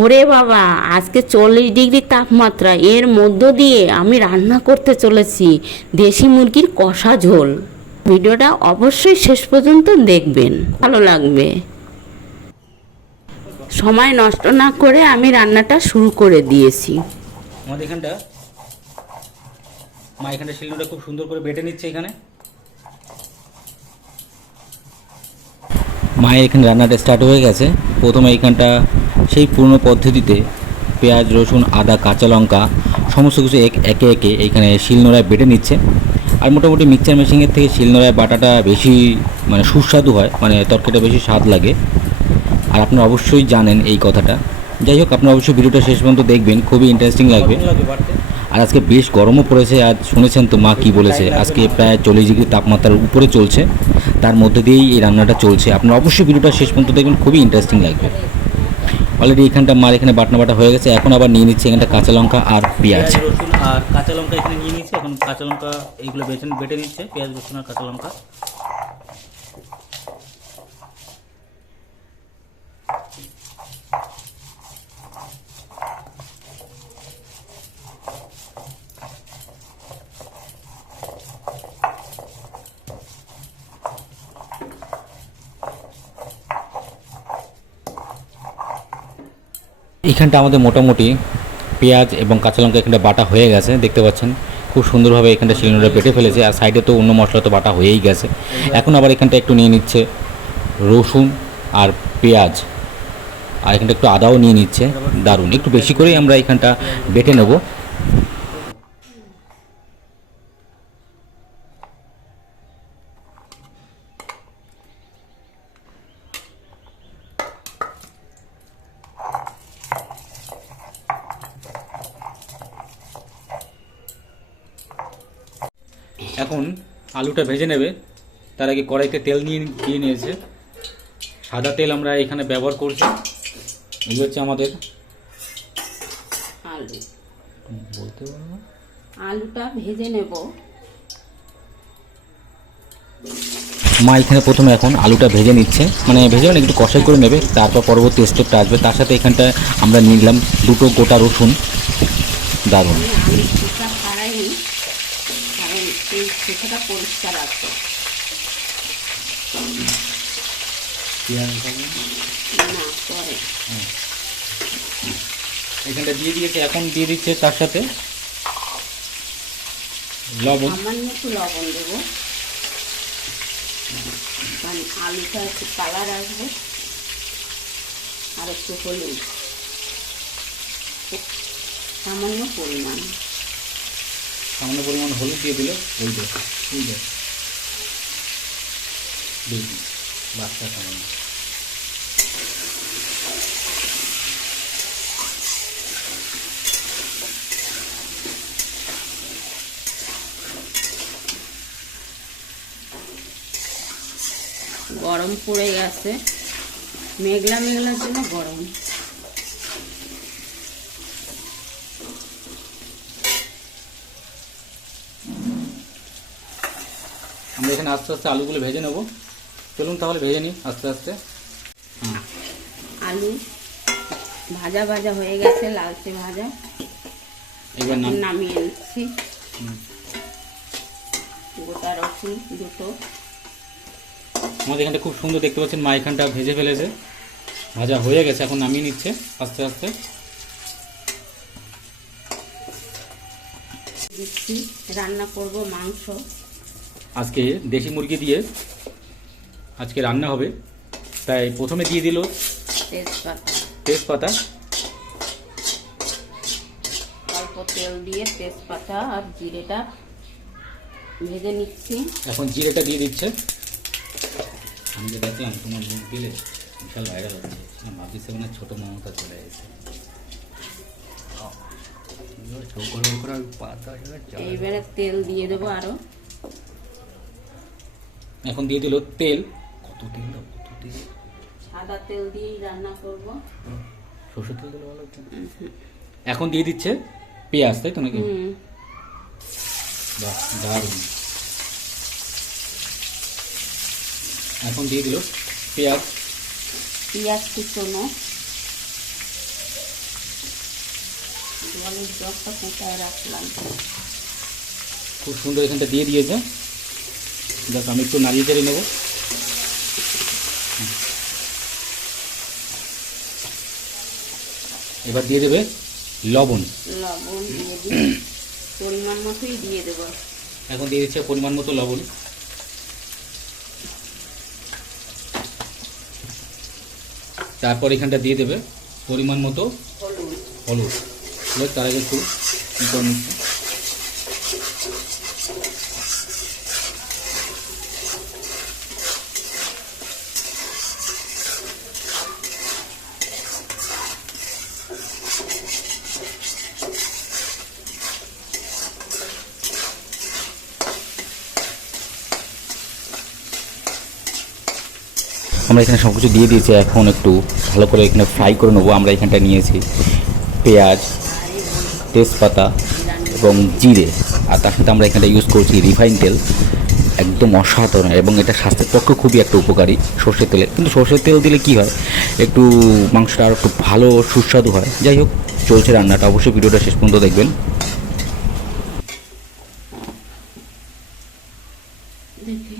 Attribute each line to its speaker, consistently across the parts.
Speaker 1: ওরে বাবা, আজকে চল্লিশ ডিগ্রি তাপমাত্রা, এর মধ্য দিয়ে আমি রান্না করতে চলেছি, দেশি মুরগির কষা ঝোল। ভিডিওটা অবশ্যই শেষ পর্যন্ত দেখবেন, ভালো লাগবে। সময় নষ্ট না করে আমি রান্নাটা শুরু করে দিয়েছি।
Speaker 2: আমাদের এখানটা, মা এখানটা শিলনোড়া খুব সুন্দর করে বেটে নিচ্ছে এখানে। মায়ের এখানে রান্নাটা স্টার্ট হয়ে গেছে। প্রথমে এইখানটা সেই পুরনো পদ্ধতিতে পেঁয়াজ, রসুন, আদা, কাঁচা লঙ্কা সমস্ত কিছু এক- একে একে এইখানে শিলনোড়ায় বেটে নিচ্ছে। আর মোটামুটি মিক্সচার মেশিনের থেকে শিলনোড়ায় বাটাটা বেশি মানে সুস্বাদু হয় মানে তরকারিটা বেশি স্বাদ লাগে। আর আপনারা অবশ্যই জানেন এই কথাটা। যাই হোক, আপনারা অবশ্যই ভিডিওটা শেষ পর্যন্ত দেখবেন, খুবই ইন্টারেস্টিং লাগবে। আর আজকে বেশ গরমও পড়েছে, আজ শুনেছেন তো মা কি বলেছে। আজকে প্রায় চল্লিশ ডিগ্রি তাপমাত্রার উপরে চলছে। তার মধ্যে দিয়েই এই রান্নাটা চলছে। আপনারা অবশ্যই ভিডিওটা শেষ পর্যন্ত দেখবেন, খুবই ইন্টারেস্টিং লাগবে। অলরেডি এখানটা মার এখানে বাটনা বাটা হয়ে গেছে, এখন আবার নিয়ে নিচ্ছে এখানটা কাঁচা লঙ্কা আর পেঁয়াজ। আর কাঁচা লঙ্কা এখানে নিয়ে নিচ্ছে এখন কাঁচা লঙ্কা এইগুলো বেটে নিচ্ছে, পেঁয়াজ রসুন আর কাঁচা লঙ্কা। এইখানটা আমাদের মোটামুটি পেঁয়াজ এবং কাঁচা লঙ্কা এখানটা বাটা হয়ে গেছে, দেখতে পাচ্ছেন। খুব সুন্দরভাবে এখানটা সিলিন্ডারে পেটে ফেলেছে, আর সাইডে তো অন্য মশলা তো বাটা হয়েই গেছে। এখন আবার এখানটা একটু নিয়ে নিচ্ছে রসুন আর পেঁয়াজ। আর এখানটা একটু আদাও নিয়ে নিচ্ছে দারুণ। একটু বেশি করেই আমরা এখানটা বেটে নেব। এখন আলুটা ভেজে নেবে। তার আগে কড়াইতে তেল নিয়ে দিয়ে নিয়েছে। সাদা তেল আমরা এখানে ব্যবহার করছি। এই হচ্ছে আমাদের
Speaker 1: আলু।
Speaker 2: বলতে পারব
Speaker 1: আলুটা ভেজে নেব।
Speaker 2: মা এখানে প্রথমে এখন আলুটা ভেজে নিচ্ছে। মানে ভেজে মানে একটু কষাই করে নেবে তারপর পরবর্তী স্টেপটা আসবে। তার সাথে এখানটা আমরা নিয়ে নিলাম দুটো গোটা রসুন দারুণ
Speaker 1: আমি আলু খোসা ছাড়াইনি কারণ এই খোসাটা পরিষ্কার না? পরে।
Speaker 2: এখানটা দিয়ে দিয়েছে এখন দিয়ে দিচ্ছে তার সাথে লবণ।
Speaker 1: সামান্য একটু লবণ দেবো। কারণ আলুটা একটু কালার আসবে আর একটু হলুদ। সামান্য পরিমাণ।
Speaker 2: সামান্য পরিমাণ হলুদ দিয়ে দিলে দেখ ওই দেখ। বেশি বাচ্চা সামান্য।
Speaker 1: গরম পড়ে গেছে। মেঘলা মেঘলার জন্য গরম।
Speaker 2: আমরা এখানে আস্তে আস্তে আলুগুলো ভেজে নেব। চলুন তাহলে ভেজে নিই আস্তে আস্তে।
Speaker 1: আলু ভাজা ভাজা হয়ে গেছে লালচে ভাজা।
Speaker 2: এবার নাম
Speaker 1: নামিয়ে নিচ্ছি। গোটা রসুন দুটো।
Speaker 2: আমাদের এখানটা খুব সুন্দর দেখতে পাচ্ছেন মা এখানটা ভেজে ফেলেছে। ভাজা হয়ে গেছে এখন নামিয়ে নিচ্ছে আস্তে আস্তে।
Speaker 1: দিচ্ছি রান্না করব মাংস।
Speaker 2: আজকে দেশি মুরগি দিয়ে আজকে রান্না হবে। তাই প্রথমে দিয়ে দিল
Speaker 1: তেজপাতা।
Speaker 2: তেজপাতা।
Speaker 1: অল্প তেল দিয়ে তেজপাতা আর জিরেটা ভেজে নিচ্ছি।
Speaker 2: এখন জিরেটা দিয়ে দিচ্ছে। আমি যে দেখলাম তোমার মুখ দিলে বিশাল ভাইরাল হচ্ছে ভাবছি সেখানে ছোটো মমতা চলে গেছে
Speaker 1: এইবারে তেল দিয়ে দেবো আরও।
Speaker 2: এখন দিয়ে দিল তেল। কত তেল দাও কত তেল?
Speaker 1: সাদা তেল দিয়েই রান্না করব।
Speaker 2: সরষের তেল দিলে ভালো হতো এখন দিয়ে দিচ্ছে পেঁয়াজ তাই তো নাকি? বাহ দারুণ। এখন দিয়ে দিল পেঁয়াজ।
Speaker 1: পেঁয়াজ কুচনো জলের জগটা কোথায় রাখলাম?
Speaker 2: খুব সুন্দর এখানটা দিয়ে দিয়েছে। দেখ আমি একটু নাড়িয়ে চেড়ে নেব। এবার দিয়ে দেবে লবণ।
Speaker 1: লবণ দিয়ে দিই। পরিমাণ মতোই দিয়ে দেবো।
Speaker 2: এখন দিয়ে দিচ্ছে পরিমাণ মতো লবণ। তারপর এখানটা দিয়ে দেবে পরিমাণ মতো
Speaker 1: হলুদ।
Speaker 2: হলুদ। তার আগে একটু আমরা এখানে সব কিছু দিয়ে দিয়েছি, এখন একটু ভালো করে এখানে ফ্রাই করে নেব। আমরা এখানটা নিয়েছি পেঁয়াজ, তেজপাতা এবং জিরে। আর তার সাথে আমরা এখানটা ইউজ করছি রিফাইন তেল। একদম অসাধারণ এবং এটা স্বাস্থ্যের পক্ষে খুবই একটা উপকারী সর্ষের তেলে। কিন্তু সর্ষের তেল দিলে কি হয়? একটু মাংসটা আরও একটু ভালো সুস্বাদু হয়। যাই হোক, চলছে রান্নাটা। অবশ্যই ভিডিওটা শেষ পর্যন্ত দেখবেন
Speaker 1: দেখি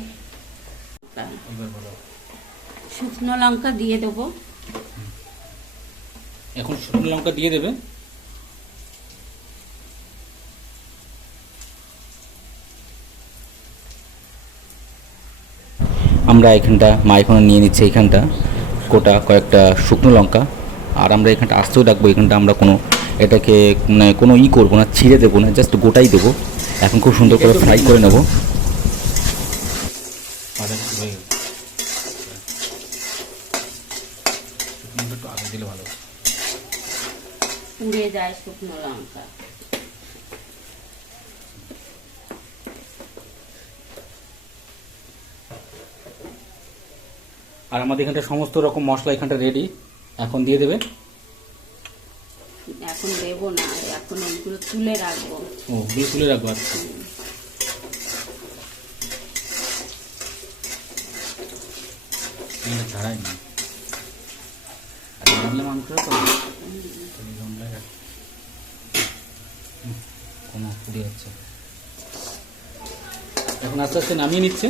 Speaker 1: শুকনো লঙ্কা দিয়ে দেবো।
Speaker 2: এখন শুকনো লঙ্কা দিয়ে দেবে। আমরা এখানটা মা এখানে নিয়ে নিচ্ছি এখানটা গোটা কয়েকটা শুকনো লঙ্কা। আর আমরা এখানটা আস্তেও রাখব এখানটা আমরা কোনো এটাকে মানে কোনো ই করব না ছিঁড়ে দেবো না জাস্ট গোটাই দেবো। এখন খুব সুন্দর করে ফ্রাই করে নেব দিলে ভালো
Speaker 1: পুড়ে যায় শুকনো লঙ্কা
Speaker 2: আর আমাদের এখানটা সমস্ত রকম মশলা এখানটা রেডি এখন দিয়ে দেবে
Speaker 1: এখন দেবো না এখন এগুলো তুলে রাখব।
Speaker 2: ও বিল তুলে রাখব আচ্ছা। ছাড়াই না আর রান্না মাংস তো এই জন্যে হুম, কোনো পুড়ে যাচ্ছে এখন আস্তে আস্তে নামিয়ে নিচ্ছে।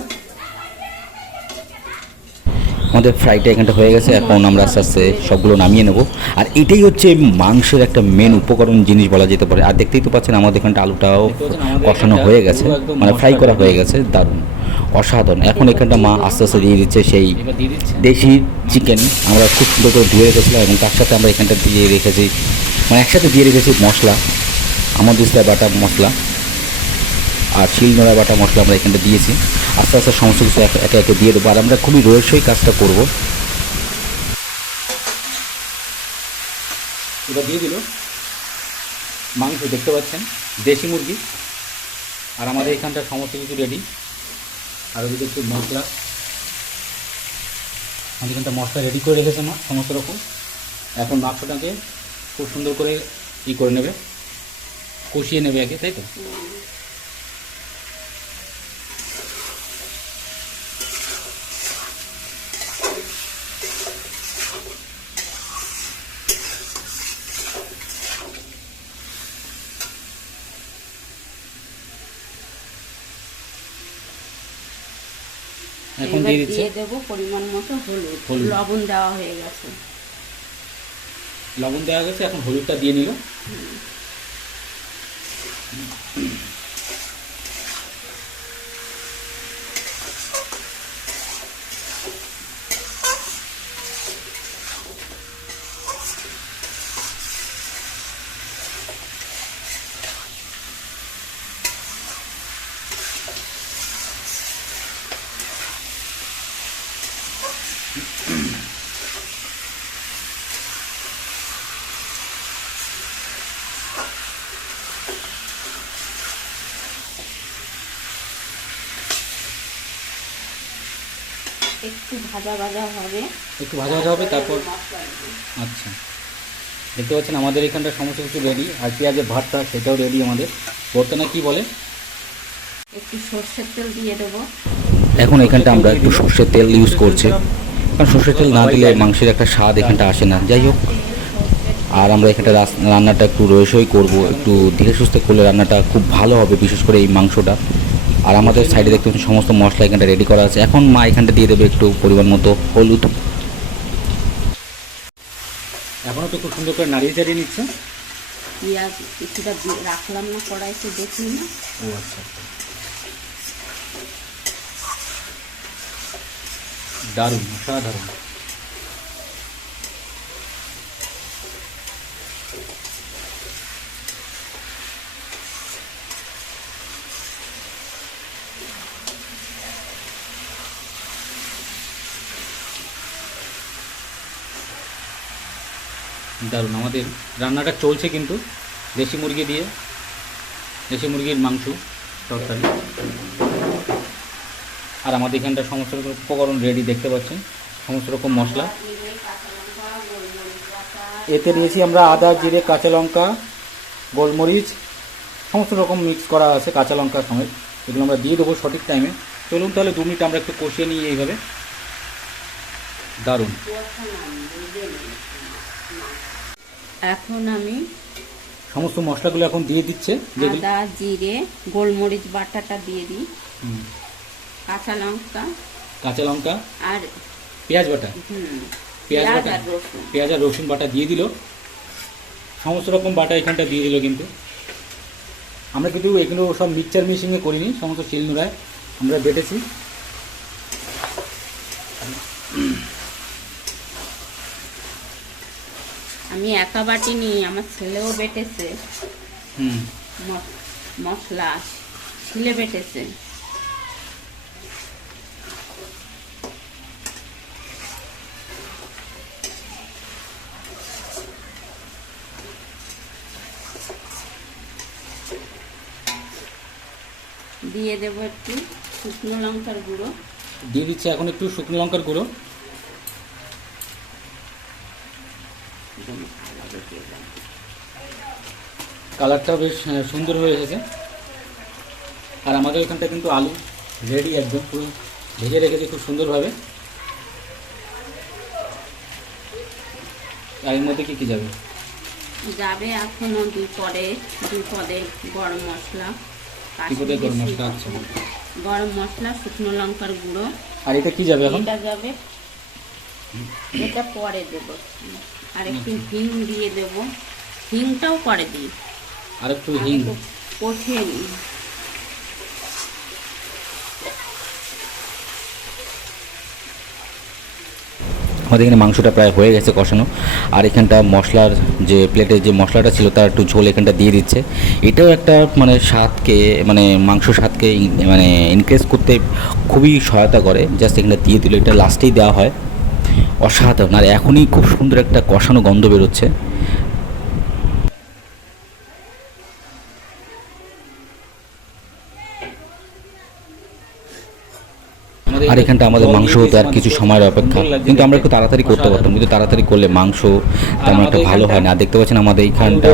Speaker 2: আমাদের ফ্রাইটা এখানটা হয়ে গেছে এখন আমরা আস্তে আস্তে সবগুলো নামিয়ে নেব। আর এটাই হচ্ছে মাংসের একটা মেন উপকরণ জিনিস বলা যেতে পারে। আর দেখতেই তো পাচ্ছেন আমাদের এখানটা আলুটাও কষানো হয়ে গেছে। মানে ফ্রাই করা হয়ে গেছে দারুণ অসাধারণ। এখন এখানটা মা আস্তে আস্তে দিয়ে দিচ্ছে সেই দেশি চিকেন আমরা খুব সুন্দর করে ধুয়ে রেখেছিলাম এবং তার সাথে আমরা এখানটা দিয়ে রেখেছি মানে একসাথে দিয়ে রেখেছি মশলা দিস্তায় বাটা মশলা। আর শিল নোড়া বাটা মশলা আমরা এখানটা দিয়েছি। আস্তে আস্তে সমস্ত কিছু একে একে দিয়ে দেবো। আর আমরা খুবই রহস্যই কাজটা করব। এবার দিয়ে দিল মাংস, দেখতে পাচ্ছেন? দেশি মুরগি। আর আমাদের এখানটা সমস্ত কিছু রেডি আর ওদিকে একটু মশলা। আমাদের এখানটা মশলা রেডি করে রেখেছে মা, সমস্ত রকম। এখন মাংসটাকে খুব সুন্দর করে ই করে নেবে। কষিয়ে নেবে আগে, তাই তো এখন
Speaker 1: এবার
Speaker 2: দিয়ে
Speaker 1: দেবো পরিমাণ মতো হলুদ।
Speaker 2: হলুদ।
Speaker 1: লবণ দেওয়া হয়ে গেছে।
Speaker 2: লবণ দেওয়া গেছে এখন হলুদটা দিয়ে নিল।
Speaker 1: একটু ভাজা ভাজা হবে।
Speaker 2: একটু ভাজা ভাজা হবে তারপর আচ্ছা। দেখতে পাচ্ছেন আমাদের এখানটা সমস্ত কিছু রেডি আর পেঁয়াজের ভাতটা সেটাও রেডি আমাদের। ভর্তা না কি বলে
Speaker 1: একটু সর্ষের তেল দিয়ে দেবো।
Speaker 2: এখন এখানটা আমরা একটু সর্ষের তেল ইউজ করছি। কারণ সর্ষের তেল না দিলে মাংসের একটা স্বাদ এখানটা আসে না। যাই হোক আর আমরা এখানটা রান্নাটা একটু রয়েসই করব একটু ধীরে সুস্থে করলে রান্নাটা খুব ভালো হবে বিশেষ করে এই মাংসটা। আর আমাদের সাইডে দেখতে পাচ্ছেন সমস্ত মশলা এখানটা রেডি করা আছে। এখন মা এখানটা দিয়ে দেবে একটু পরিমাণ মতো হলুদ। এখনও তো খুব সুন্দর করে নাড়িয়ে চাড়িয়ে নিচ্ছে।
Speaker 1: পেঁয়াজ কিছুটা রাখলাম না কড়াইতে দেখি না।
Speaker 2: ও আচ্ছা। দারুণ অসাধারণ। দারুণ। আমাদের রান্নাটা চলছে কিন্তু দেশি মুরগি দিয়ে, দেশি মুরগির মাংস, তরকারি। আর আমাদের এখানটা সমস্ত রকম উপকরণ রেডি দেখতে পাচ্ছেন। সমস্ত রকম মশলা। এতে নিয়েছি আমরা আদা, জিরে, কাঁচা লঙ্কা, গোলমরিচ, সমস্ত রকম মিক্স করা আছে কাঁচা লঙ্কার সমেত এগুলো আমরা দিয়ে দেবো সঠিক টাইমে চলুন তাহলে দু মিনিট আমরা একটু কষিয়ে নিই এইভাবে। দারুণ।
Speaker 1: এখন আমি
Speaker 2: সমস্ত মশলাগুলো এখন দিয়ে দিচ্ছে
Speaker 1: আদা জিরে গোলমরিচ বাটাটা দিয়ে দিই।
Speaker 2: হুম,
Speaker 1: কাঁচা লঙ্কা।
Speaker 2: কাঁচা লঙ্কা।
Speaker 1: আর
Speaker 2: পেঁয়াজ বাটা।
Speaker 1: হুম
Speaker 2: পেঁয়াজ বাটা। পেঁয়াজ আর রসুন বাটা দিয়ে দিল। সমস্ত রকম বাটা এখানটা দিয়ে দিল কিন্তু। আমরা কিন্তু এগুলো সব মিক্সচার মেশিনে করিনি সমস্ত শিলনোড়ায় আমরা বেটেছি।
Speaker 1: আমি একা বাটি নি আমার ছেলেও বেটেছে।
Speaker 2: হুম।
Speaker 1: মশলা ছিলে বেটেছে। দিয়ে দেবো একটু শুকনো লঙ্কার গুঁড়ো।
Speaker 2: দিয়ে দিচ্ছে এখন একটু শুকনো লঙ্কার গুঁড়ো। কালারটা বেশ সুন্দর হয়ে এসেছে। আর আমাদের এখানটা কিন্তু আলু রেডি একদম পুরো ভেজে রেখেছি খুব সুন্দরভাবে। আর এর মধ্যে কি কি যাবে?
Speaker 1: যাবে এখনও দুই পদে দুই পদে গরম মশলা
Speaker 2: কি গরম মশলা আচ্ছা।
Speaker 1: গরম মশলা শুকনো লঙ্কার গুঁড়ো।
Speaker 2: আর এটা কি যাবে এখন?
Speaker 1: এটা যাবে এটা পরে দেব। আর একটু হিং দিয়ে দেব। হিংটাও পরে দিই।
Speaker 2: আর একটু হিং
Speaker 1: নিই
Speaker 2: আমাদের এখানে মাংসটা প্রায় হয়ে গেছে কষানো। আর এখানটা মশলার যে প্লেটে যে মশলাটা ছিল তার একটু ঝোল এখানটা দিয়ে দিচ্ছে। এটাও একটা মানে স্বাদকে মানে মাংস স্বাদকে মানে ইনক্রিজ করতে খুবই সহায়তা করে। জাস্ট এখানটা দিয়ে দিল এটা লাস্টেই দেওয়া হয়। অসাধারণ। আর এখনই খুব সুন্দর একটা কষানো গন্ধ বেরোচ্ছে। আর এখানটা আমাদের মাংস হতে আর কিছু সময়ের অপেক্ষা। কিন্তু আমরা একটু তাড়াতাড়ি করতে পারতাম কিন্তু তাড়াতাড়ি করলে মাংস তেমন একটা ভালো হয় না। আর দেখতে পাচ্ছেন আমাদের এইখানটা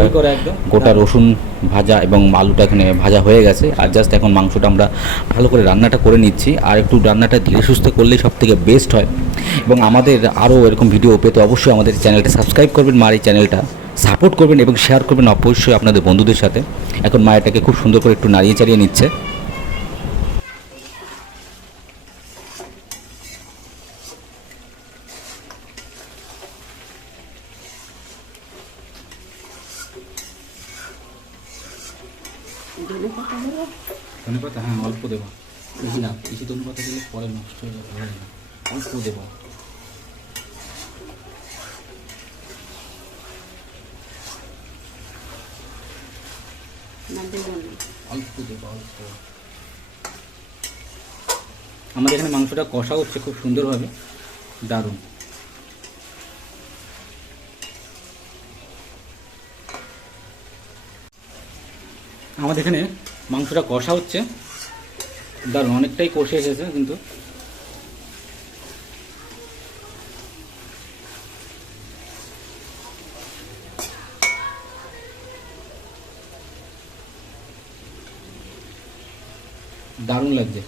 Speaker 2: গোটা রসুন ভাজা এবং আলুটা এখানে ভাজা হয়ে গেছে। আর জাস্ট এখন মাংসটা আমরা ভালো করে রান্নাটা করে নিচ্ছি। আর একটু রান্নাটা ধীরে সুস্থ করলেই সব থেকে বেস্ট হয়। এবং আমাদের আরও এরকম ভিডিও পেতে অবশ্যই আমাদের চ্যানেলটা সাবস্ক্রাইব করবেন মার এই চ্যানেলটা সাপোর্ট করবেন এবং শেয়ার করবেন অবশ্যই আপনাদের বন্ধুদের সাথে। এখন মা এটাকে খুব সুন্দর করে একটু নাড়িয়ে চাড়িয়ে নিচ্ছে।
Speaker 1: ধনে পাতা দেবো
Speaker 2: ধনে পাতা হ্যাঁ অল্প দেবো। বেশি না বেশি ধনে পাতা দিলে পরে নষ্ট হয়ে যাবে ভালো না। অল্প দেবো। অল্প দেবো অল্প। আমাদের এখানে মাংসটা কষা হচ্ছে খুব সুন্দরভাবে দারুণ। আমাদের এখানে মাংসটা কষা হচ্ছে। দারুণ অনেকটাই কষে এসেছে কিন্তু। দারুণ লাগছে।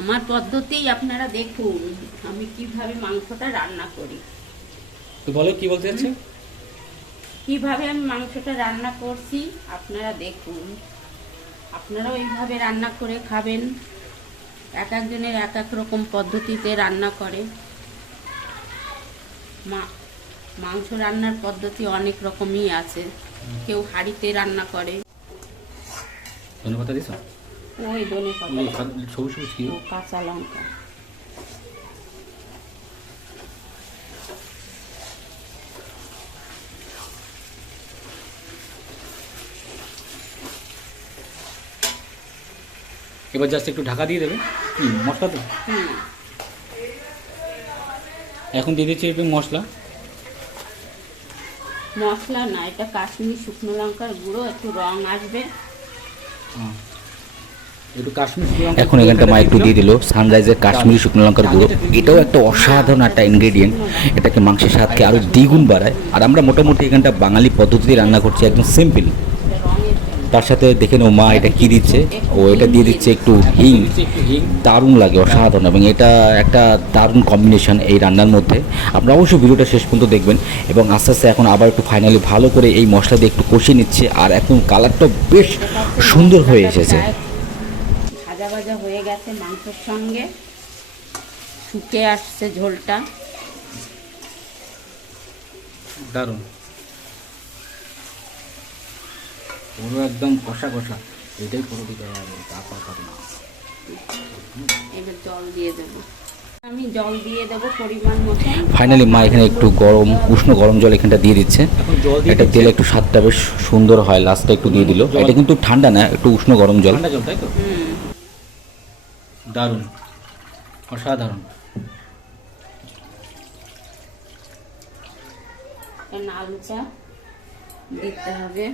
Speaker 1: আমার পদ্ধতিই আপনারা দেখুন আমি কীভাবে মাংসটা রান্না করি।
Speaker 2: তো বলো কি বলতে চাচ্ছে?
Speaker 1: কীভাবে আমি মাংসটা রান্না করছি আপনারা দেখুন। আপনারাও এইভাবে রান্না করে খাবেন। এক একজনের এক এক রকম পদ্ধতিতে রান্না করে। মা মাংস রান্নার পদ্ধতি অনেক রকমই আছে। কেউ হাঁড়িতে রান্না করে। ওই দনে পাতা
Speaker 2: সবুজ সবুজ কি?
Speaker 1: কাঁচা লঙ্কা।
Speaker 2: এবার জাস্ট একটু ঢাকা দিয়ে দেবে। হুম মশলা তো?
Speaker 1: হুম
Speaker 2: এখন দিয়ে দিচ্ছি একটু মশলা।
Speaker 1: মশলা না এটা কাশ্মীরি শুকনো লঙ্কার গুঁড়ো একটু রং আসবে।
Speaker 2: একটু কাশ্মীর এখন এখানটা মা একটু দিয়ে দিল। সানরাইজের কাশ্মীরি শুকনো লঙ্কার গুঁড়ো। এটাও একটা অসাধারণ একটা ইনগ্রেডিয়েন্ট এটাকে মাংসের স্বাদকে আরও দ্বিগুণ বাড়ায়। আর আমরা মোটামুটি এখানটা বাঙালি পদ্ধতিতে রান্না করছি একদম সিম্পল তার সাথে দেখে নাও মা এটা কি দিচ্ছে। ও এটা দিয়ে দিচ্ছে একটু হিং। দারুণ লাগে অসাধারণ এবং এটা একটা দারুণ কম্বিনেশন এই রান্নার মধ্যে। আপনারা অবশ্যই ভিডিওটা শেষ পর্যন্ত দেখবেন এবং আস্তে আস্তে এখন আবার একটু ফাইনালি ভালো করে এই মশলা দিয়ে একটু কষিয়ে নিচ্ছে আর এখন কালারটা বেশ সুন্দর হয়ে এসেছে।
Speaker 1: ভাজা ভাজা হয়ে গেছে মাংসের সঙ্গে। শুকে আসছে ঝোলটা।
Speaker 2: দারুণ। পুরো একদম কষা কষা এটাই পুরো দিতে হবে তারপর কথা না।
Speaker 1: এবার জল দিয়ে দেবো। আমি জল দিয়ে দেবো পরিমাণ মতো।
Speaker 2: ফাইনালি মা এখানে একটু গরম উষ্ণ গরম জল এখানটা দিয়ে দিচ্ছে। এটা দিলে একটু স্বাদটা বেশ সুন্দর হয় লাস্টটা একটু দিয়ে দিল। এটা কিন্তু ঠান্ডা না একটু উষ্ণ গরম জল।
Speaker 3: জল তাই তো? দারুণ অসাধারণ।
Speaker 1: আলুটা দিতে হবে।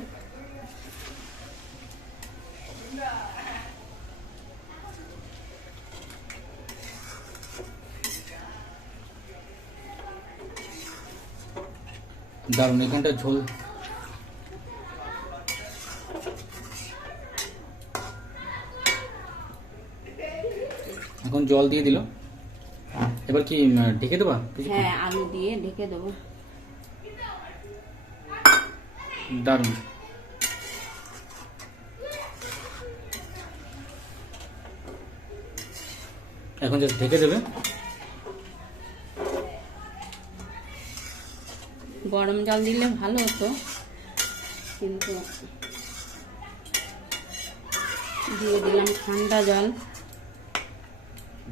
Speaker 3: দারুণ এখানটা ঝোল। এখন জল দিয়ে দিল। এবার কি ঢেকে দেবা?
Speaker 1: হ্যাঁ আলু দিয়ে ঢেকে দেবো।
Speaker 3: দারুণ। এখন জাস্ট ঢেকে দেবে।
Speaker 1: গরম জল দিলে ভালো হতো কিন্তু দিয়ে দিলাম ঠান্ডা জল।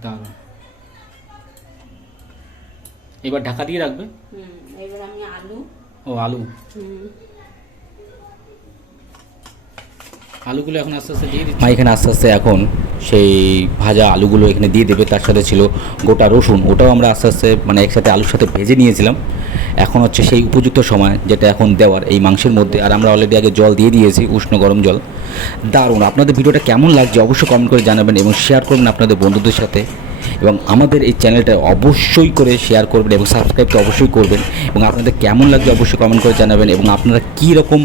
Speaker 3: দারুণ। এবার ঢাকা দিয়ে রাখবে?
Speaker 1: হুম এবার আমি আলু।
Speaker 3: ও আলু।
Speaker 1: হুম।
Speaker 3: আলুগুলো এখন আস্তে আস্তে দিয়ে
Speaker 2: মা, এখানে আস্তে আস্তে এখন সেই ভাজা আলুগুলো এখানে দিয়ে দেবে, তার সাথে ছিল গোটা রসুন, ওটাও আমরা আস্তে আস্তে মানে একসাথে আলুর সাথে ভেজে নিয়েছিলাম। এখন হচ্ছে সেই উপযুক্ত সময় যেটা এখন দেওয়ার এই মাংসের মধ্যে, আর আমরা অলরেডি আগে জল দিয়ে দিয়েছি, উষ্ণ গরম জল। দারুণ, আপনাদের ভিডিওটা কেমন লাগছে অবশ্যই কমেন্ট করে জানাবেন এবং শেয়ার করবেন আপনাদের বন্ধুদের সাথে। এবং আমাদের এই চ্যানেলটা অবশ্যই করে শেয়ার করবেন এবং সাবস্ক্রাইব অবশ্যই করবেন। এবং আপনাদের কেমন লাগছে অবশ্যই কমেন্ট করে জানাবেন এবং আপনারা কী রকম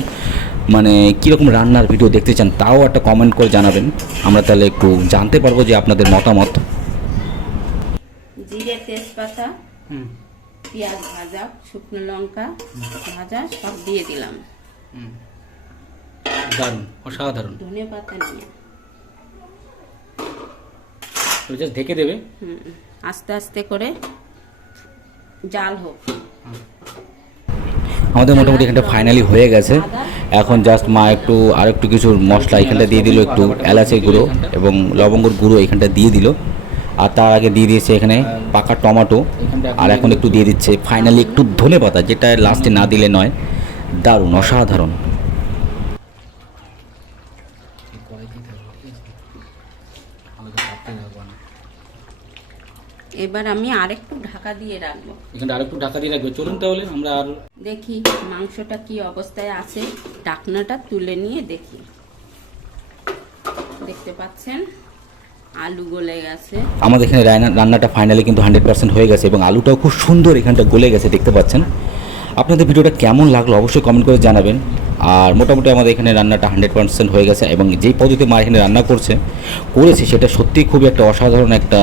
Speaker 2: মানে কীরকম রান্নার ভিডিও দেখতে চান তাও একটা কমেন্ট করে জানাবেন। আমরা তাহলে একটু জানতে পারব যে আপনাদের মতামত।
Speaker 1: জিরে তেজপাতা
Speaker 3: হুম।
Speaker 1: পেঁয়াজ ভাজা শুকনো লঙ্কা ভাজা সব দিয়ে দিলাম।
Speaker 3: হুম। দারুণ অসাধারণ।
Speaker 1: ধনে পাতা নিয়ে।
Speaker 3: জাস্ট ঢেকে দেবে?
Speaker 1: হুম আস্তে আস্তে করে জাল হোক।
Speaker 2: আমাদের মোটামুটি এখানটা ফাইনালি হয়ে গেছে। এখন জাস্ট মা একটু আর একটু কিছু মশলা এখানটা দিয়ে দিল একটু এলাচের গুঁড়ো এবং লবঙ্গর গুঁড়ো এখানটা দিয়ে দিল। আর তার আগে দিয়ে দিয়েছে এখানে পাকা টমেটো, আর এখন একটু দিয়ে দিচ্ছে। ফাইনালি একটু ধনে পাতা যেটা লাস্টে না দিলে নয়। দারুণ, অসাধারণ।
Speaker 1: এবার আমি আরেকটু ঢাকা দিয়ে রাখব।
Speaker 3: এখানে আরেকটু ঢাকা দিয়ে রাখবে। চলুন তাহলে আমরা আর
Speaker 1: দেখি মাংসটা কি অবস্থায় আছে। ঢাকনাটা তুলে নিয়ে দেখি। দেখতে পাচ্ছেন আলু গলে গেছে।
Speaker 2: আমাদের এখানে রান্না- রান্নাটা ফাইনালি কিন্তু হান্ড্রেড পার্সেন্ট হয়ে গেছে এবং আলুটাও খুব সুন্দর এখানটা গলে গেছে দেখতে পাচ্ছেন? আপনাদের ভিডিওটা কেমন লাগল অবশ্যই কমেন্ট করে জানাবেন। আর মোটামুটি আমাদের এখানে রান্নাটা হান্ড্রেড পার্সেন্ট হয়ে গেছে এবং যেই পদ্ধতিতে মা এখানে রান্না করছে, করেছে, সেটা সত্যিই খুবই একটা অসাধারণ একটা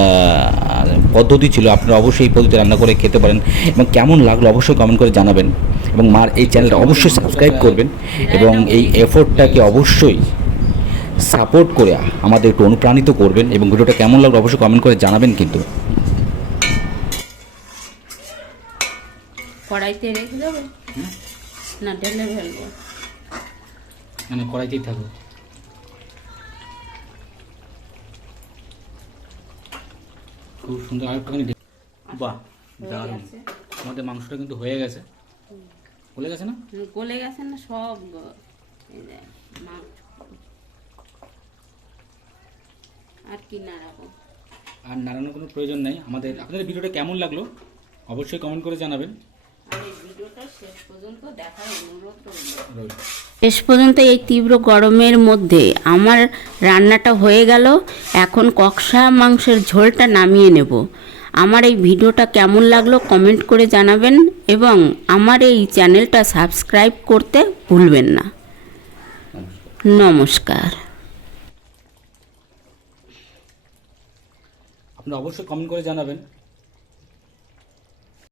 Speaker 2: পদ্ধতি ছিল। আপনারা অবশ্যই এই পদ্ধতি রান্না করে খেতে পারেন এবং কেমন লাগল অবশ্যই কমেন্ট করে জানাবেন। এবং মার এই চ্যানেলটা অবশ্যই সাবস্ক্রাইব করবেন এবং এই এফোর্টটাকে অবশ্যই সাপোর্ট করে আমাদের একটু অনুপ্রাণিত করবেন এবং ভিডিওটা কেমন লাগল অবশ্যই কমেন্ট করে জানাবেন কিন্তু।
Speaker 1: কড়াইতে রেখে দেবো? না ঢেলে ফেলব।
Speaker 3: মানে কড়াইতেই থাকো। খুব সুন্দর আর একটুখানি দে- বাহ দারুণ। আমাদের মাংসটা কিন্তু হয়ে গেছে। হয়ে গেছে না?
Speaker 1: গলে গেছে না সব আর কি নাড়াবো?
Speaker 3: আর নাড়ানোর কোনো প্রয়োজন নেই। আমাদের আপনাদের ভিডিওটা কেমন লাগল? অবশ্যই কমেন্ট করে জানাবেন।
Speaker 1: শেষ পর্যন্ত দেখার অনুরোধ রইল।
Speaker 3: রইল
Speaker 1: শেষ পর্যন্ত এই তীব্র গরমের মধ্যে আমার রান্নাটা হয়ে গেল। এখন কষা মাংসের ঝোলটা নামিয়ে নেব। আমার এই ভিডিওটা কেমন লাগল কমেন্ট করে জানাবেন এবং আমার এই চ্যানেলটা সাবস্ক্রাইব করতে ভুলবেন না। নমস্কার।
Speaker 3: আপনারা অবশ্যই কমেন্ট করে জানাবেন।